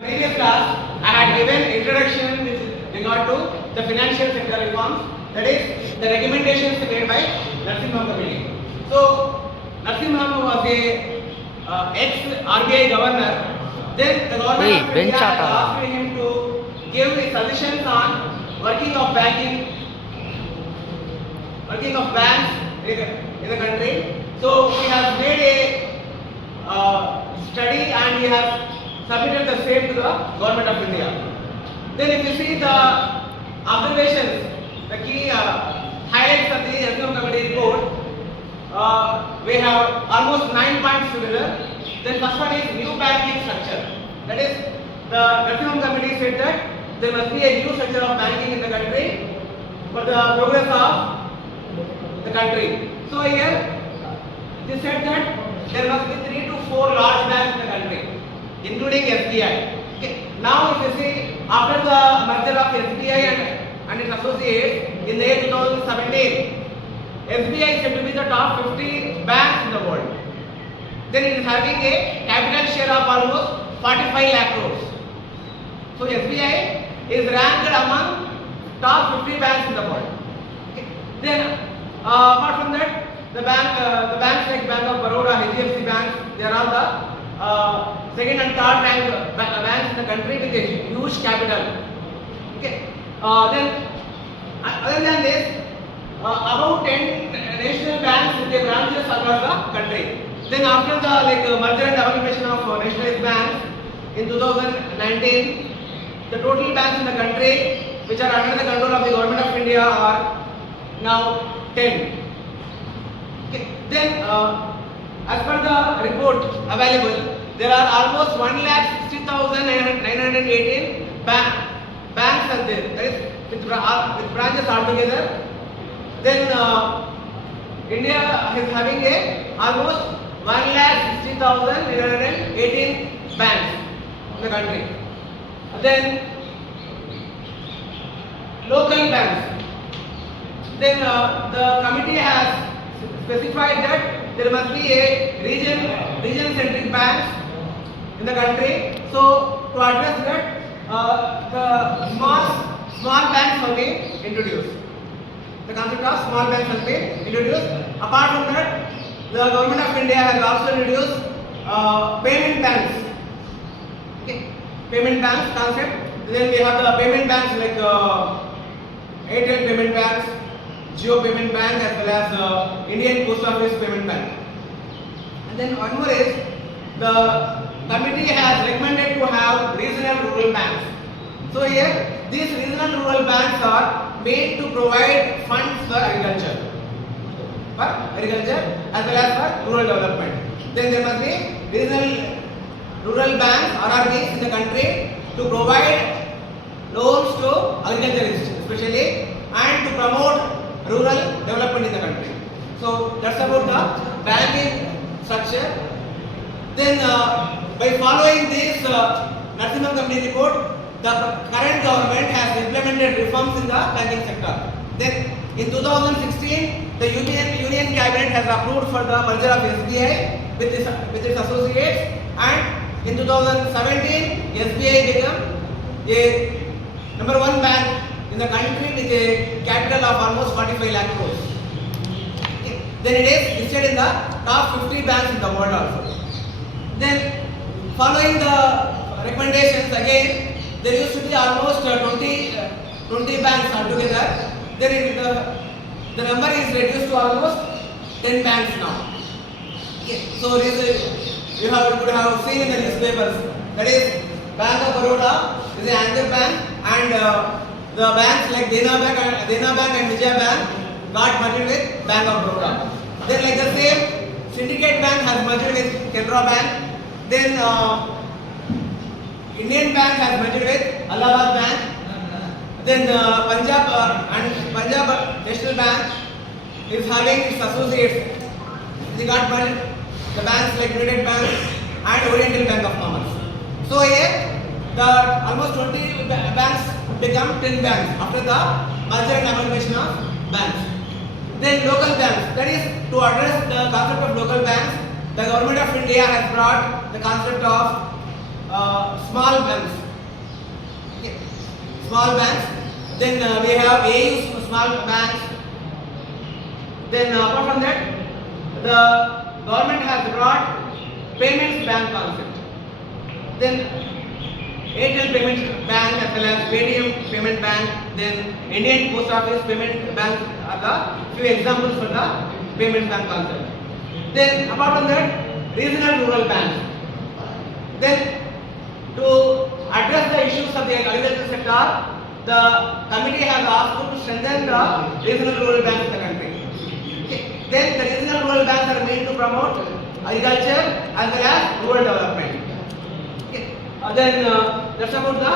Previous class, I had given introduction with regard to the financial sector reforms, that is the recommendations made by Narasimha Committee. So, Narasimha was a ex-RBI governor. Then the government of India had asked him to give his suggestions on working of banks in the country. So, he has made a study and he has submitted the same to the government of India. Then if you see the observations, the key highlights of the Narasimha Committee report, we have almost 9 points similar. Then first one is new banking structure. That is, the Narasimha Committee said that there must be a new structure of banking in the country for the progress of the country. So here, they said that there must be 3 to 4 large banks in the country, including SBI. Okay. Now, if you see, after the merger of SBI and its associates in the year 2017, SBI is said to be the top 50 banks in the world. Then it is having a capital share of almost 45 lakh crores. So SBI is ranked among top 50 banks in the world. Okay. Then, apart from that, the banks like Bank of Baroda, HDFC banks, they are all the second and third rank banks in the country with a huge capital. Okay. Then, other than this, about 10 national banks with their branches across the country. Then, after the merger and amalgamation of nationalized banks in 2019, the total banks in the country which are under the control of the government of India are now 10. Okay. Then, as per the report available, there are almost 1,60,918 banks are there. That is with branches altogether. Then India is having almost 1,60,918 banks in the country. Then local banks. Then the committee has specified that there must be a region-centric banks in the country. So to address that, the small banks will be introduced. The concept of small banks will be introduced. Apart from that, the government of India has also introduced payment banks. Okay. Payment banks concept. Then we have the payment banks like Airtel Payment Banks, Jio Payment Bank, as well as Indian Post Office Payment Bank. And then one more is the committee has recommended to have regional rural banks. So here these regional rural banks are made to provide funds for agriculture as well as for rural development. Then there must be regional rural banks (RRBs) in the country to provide loans to agriculturists especially and to promote rural development in the country. So that's about the banking structure. Then by following this Narasimha Committee report, the current government has implemented reforms in the banking sector. Then in 2016, the Union Cabinet has approved for the merger of SBI with its associates, and in 2017, SBI became a #1 bank in the country with a capital of almost 45 lakh crores. Okay. Then it is listed in the top 50 banks in the world also. Then following the recommendations again, there used to be almost 20 banks altogether. Then the number is reduced to almost 10 banks now. Okay. So you could have seen in the newspapers, that is Bank of Baroda is an anchor bank, and the banks like Dena Bank and Vijaya Bank got merged with Bank of Baroda. Then like the same, Syndicate Bank has merged with Canara Bank. Then Indian Bank has merged with Allahabad Bank. Then Punjab National Bank is having its associates. They got merged, the banks like United Bank and Oriental Bank of Commerce. So here, the almost 20 banks become 10 banks after the merger and amalgamation of banks. Then local banks, that is to address the concept of local banks, the government of India has brought the concept of small banks. Okay. Small banks. Then we have AUs, small banks. Then apart from that, the government has brought payments bank concept. Then Airtel Payment Bank as well as Paytm Payment Bank, then Indian Post Office Payment Bank are the few examples for the payment bank concept. Then apart from that, regional rural banks. Then to address the issues of the agricultural sector, the committee has asked to strengthen the regional rural banks in the country. Okay. Then the regional rural banks are made to promote agriculture as well as rural development. Okay. Then that's about the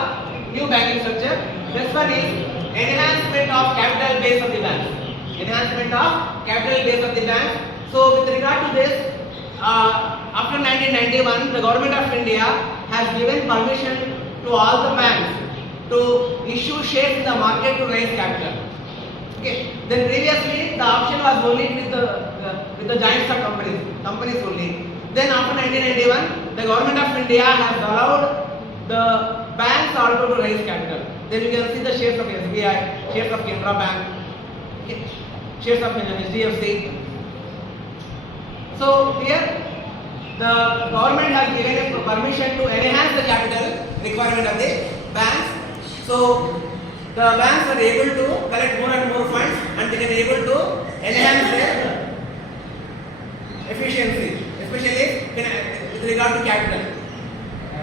new banking structure. Next one is enhancement of capital base of the banks. Enhancement of capital base of the banks. So with regard to this, after 1991, the government of India has given permission to all the banks to issue shares in the market to raise capital. Okay. Then previously the option was only with the giant stock companies only. Then after 1991, the government of India has allowed the banks also to raise capital. Then you can see the shares of SBI, shares of Canara Bank, okay, shares of HDFC. So here the government has given a permission to enhance the capital requirement of the banks. So the banks are able to collect more and more funds and they can able to enhance their efficiency, especially with regard to capital.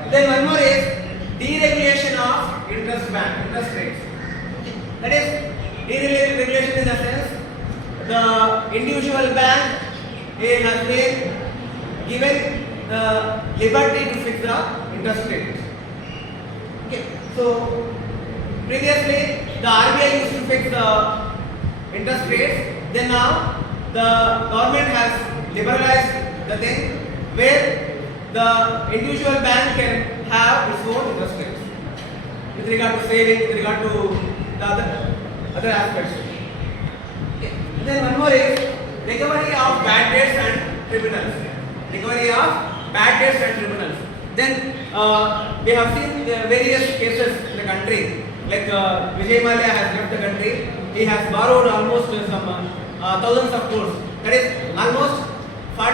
Then one more is deregulation of interest rates. That is deregulation in the sense the individual bank has been given the liberty to fix the interest rate. Okay. So previously the RBI used to fix the interest rates. Then now the government has liberalized the thing where the individual bank can have its own interest rates with regard to saving, with regard to the other aspects. Okay. Then one more is recovery of bad debts and tribunals. Recovery of bad debts and tribunals. Then we have seen various cases in the country. Like Vijay Mallya has left the country. He has borrowed almost some thousands of crores. That is almost 40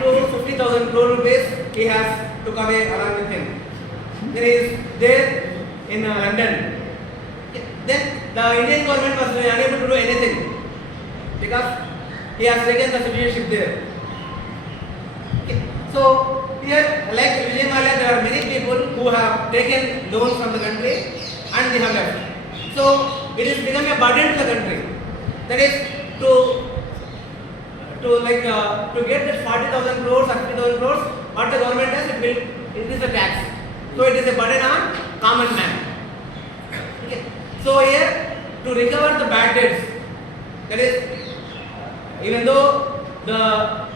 to 50,000 crore rupees he has took away along with him. Then he is there in London. Then the Indian government was unable to do anything because he has taken the citizenship there. Okay. So here, like Vijay Mallya, there are many people who have taken loans from the country and they have left. So it has become a burden to the country. That is to get that 40,000 crores or 50,000 crores, what the government does, it will increase the tax. So it is a burden on common man. Okay. So here to recover the bad debts, that is, even though the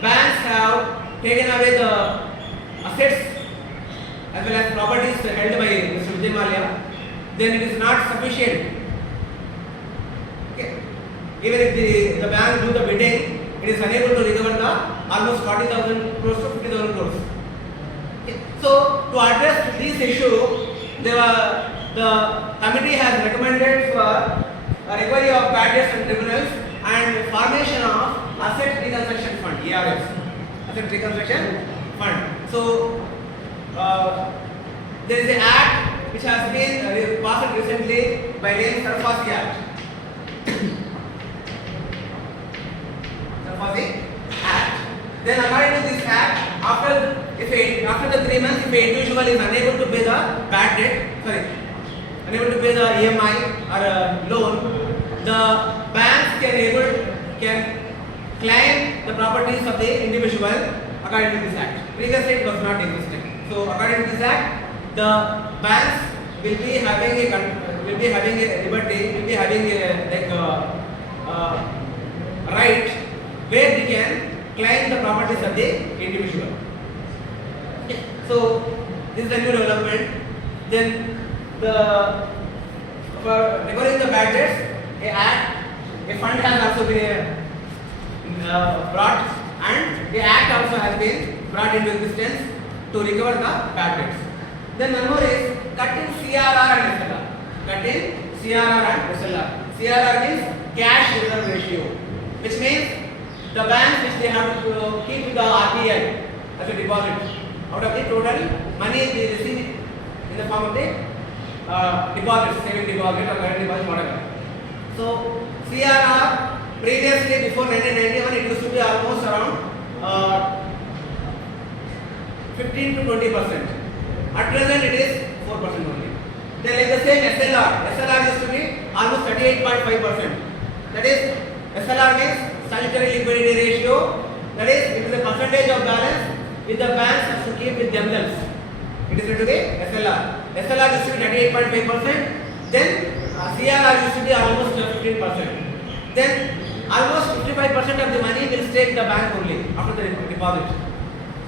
banks have taken away the assets as well as properties held by Mr. Vijay Mallya, then it is not sufficient. Okay. Even if the bank do the bidding, it is unable to recover the almost 40,000 crores to 50,000 crores. Okay. So to address this issue, the committee has recommended for a recovery of bad debts and tribunals and formation of asset reconstruction fund (ARF), asset reconstruction fund. So there is an act which has been passed recently by name Sarfasi Act. Sarfasi Act. Then according to this act, after the 3 months, if an individual is unable to pay the bad debt, unable to pay the EMI or loan, the banks can claim the properties of the individual according to this act. Previously it was not existing. So according to this act, the banks will be having a liberty, will be having a right where they can claim the properties of the individual. Okay. So this is a new development. Then for recovering the bad debts, a fund has also been brought, and the act also has been brought into existence to recover the bad debts. Then one more is cut in CRR and SLR. Cut in CRR and SLR. CRR means cash reserve ratio, which means the banks which they have to keep with the RBI as a deposit out of the total money they receive in the form of the deposit, saving deposit or current deposit, whatever. So CRR previously before 1991 it used to be almost around 15 to 20%. At present it is 4% only. Then like the same SLR. SLR used to be almost 38.5%. That is SLR means statutory liquidity ratio. That is it is a percentage of balance with the banks has to keep with themselves. It is said to be SLR. SLR used to be 38.5%. Then CRR used to be almost 15%. Then almost 55% of the money will stay with the bank only after the deposit.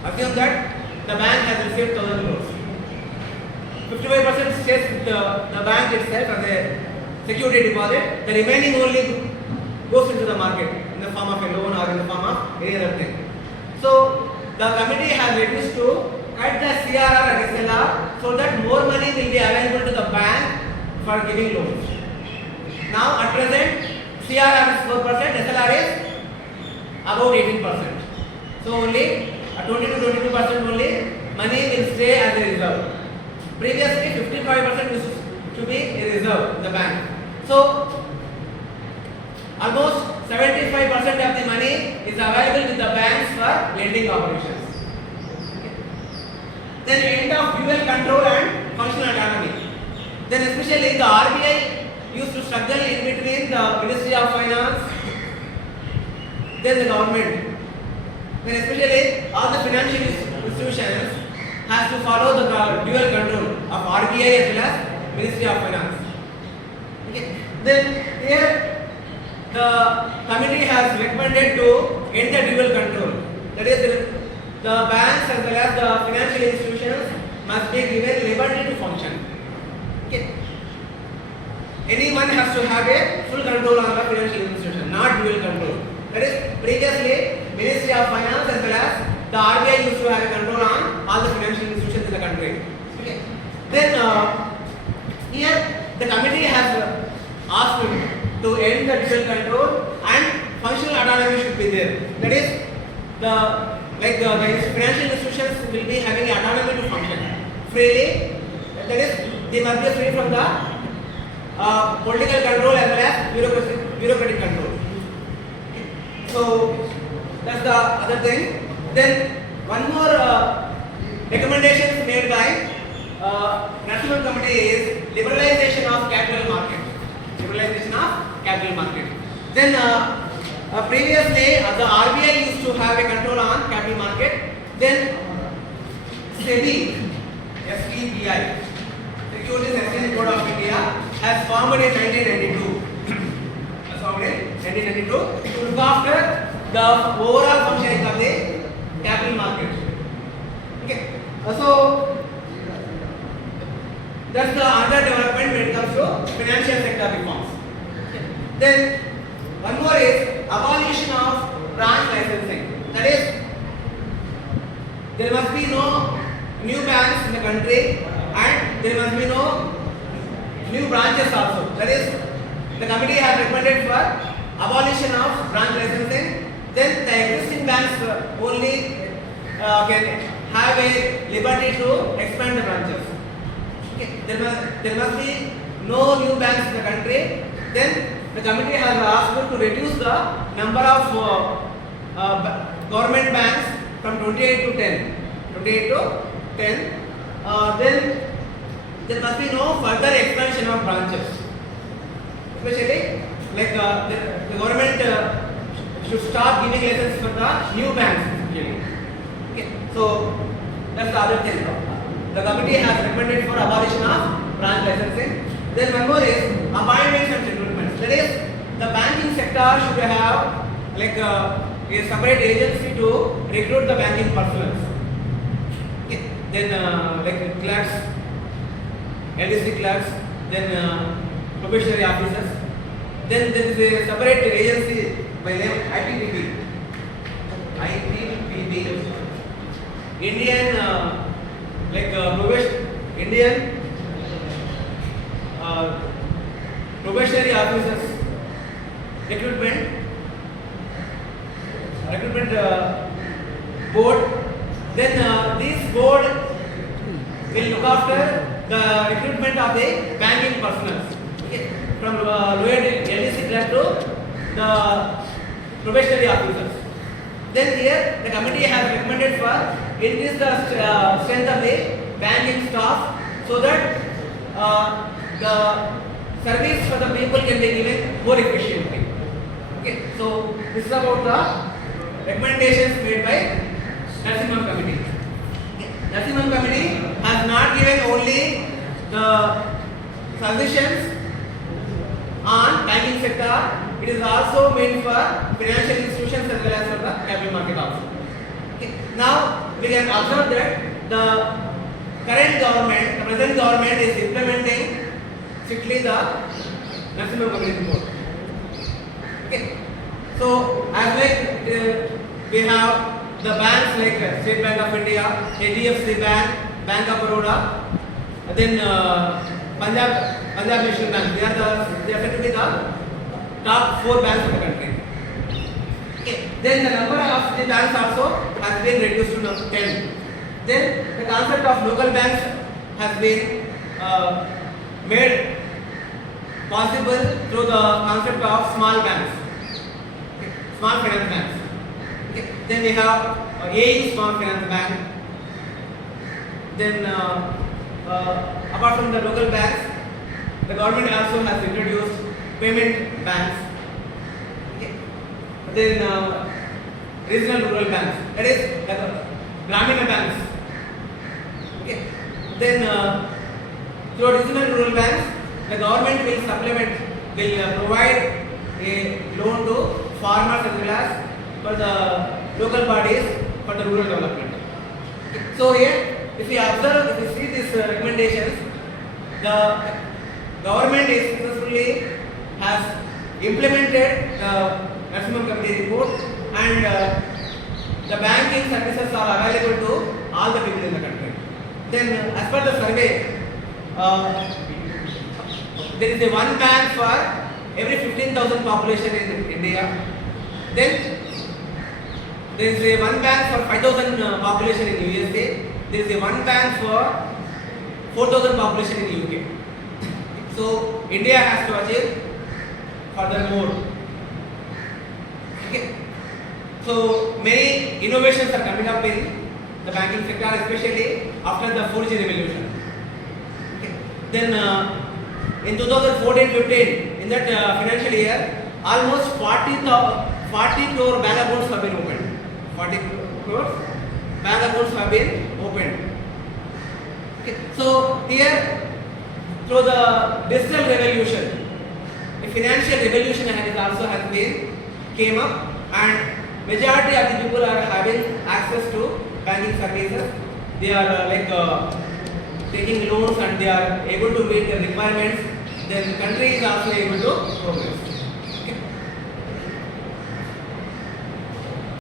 Assume that the bank has received 1000 crores. 55% stays with the bank itself as a security deposit. The remaining only goes into the market in the form of a loan or in the form of any other thing. So the committee has reduced to cut the CRR and SLR so that more money will be available to the bank for giving loans. Now at present CRR is 4%, SLR is about 18%. So only 20 to 22% only money will stay as a reserve. Previously 55% used to be a reserve in the bank. So almost 75% of the money is available with the banks for lending operations. Okay. Then end of dual control and functional autonomy. Then especially the RBI used to struggle in between the Ministry of Finance, then the government. Then especially all the financial institutions has to follow the dual control of RBI as well as Ministry of Finance. Okay. Then here the committee has recommended to end the dual control. That is the banks as well as the financial institutions must be given liberty to function. Okay. Anyone has to have a full control on the financial institution, not dual control. That is previously Ministry of Finance as well as the RBI used to have a control on all the financial institutions in the country. Okay. Then here the committee has asked to end the dual control and functional autonomy should be there. That is the financial institutions will be having autonomy to function freely. That is they must be free from the political control as well as bureaucratic control. So that's the other thing. Then one more recommendation made by National Committee is liberalization of capital market. Liberalization of capital market. Then previously the RBI used to have a control on capital market. Then SEBI, SEBI, Securities Exchange Board of India, has formed in 1992. To look after the overall functioning of the capital market. Okay. So that's the other development when it comes to financial sector reforms. Okay. Then one more is abolition of branch licensing. That is, there must be no new banks in the country and there must be no new branches also. That is, the committee has recommended for abolition of branch licensing. Then the existing banks only can have a liberty to expand the branches. Okay. There must be no new banks in the country. Then the committee has asked to reduce the number of government banks from 28 to 10. 28 to 10. Then there must be no further expansion of branches. Especially like the government should start giving licenses for the new banks. Okay. So that's the other thing. The committee has recommended for abolition of branch licensing. Then one more is appointments and recruitments. That is, the banking sector should have like a separate agency to recruit the banking personnel. Okay. Then like clerks, LDC clerks, then probationary officers. Then there is a separate agency by name IPPB, Indian like Indian probationary officers recruitment board. Then this board will look after the recruitment of the banking personnel. Okay, from lower LDC class to the probationary officers. Then here the committee has recommended for increase the strength of the banking staff so that the service for the people can be given more efficiently. Okay, so this is about the recommendations made by Narasimhan Committee. Narasimhan Committee has not given only the suggestions on banking sector, it is also meant for financial institutions as well as for the capital market also. Okay. Now we can observe that the current government, the present government is implementing strictly the Narasimhan Committee report. Okay. So as like we have the banks like State Bank of India, HDFC Bank, Bank of Baroda, then Punjab National Bank. They are said to be the top 4 banks in the country. Okay. Then the number of the banks also has been reduced to 10. Then the concept of local banks has been made possible through the concept of small banks, okay. Small finance banks. Okay. Then we have AE Small Finance Bank. Then apart from the local banks, the government also has introduced payment banks. Okay. Then regional rural banks, that is the Gramina banks. Okay. Then through regional rural banks, the government will provide a loan to farmers as well as for the local bodies for the rural development. Okay. So here, if we observe, if we see these recommendations, the government is successfully has implemented the Narasimhan Committee report, and the banking services are available to all the people in the country. Then as per the survey, there is a one bank for every 15,000 population in India. Then there is a one bank for 5,000 population in USA. There is a one bank for 4,000 population in UK. So India has to achieve furthermore. Okay. So many innovations are coming up in the banking sector, especially after the 4G revolution. Okay. Then in 2014-15, in that financial year, almost 40 crore bank accounts have been opened. 40 crores bank accounts have been opened. Okay. So here, through the digital revolution, a financial revolution has been came up, and majority of the people are having access to banking services. They are taking loans and they are able to meet the requirements. Then country is also able to progress.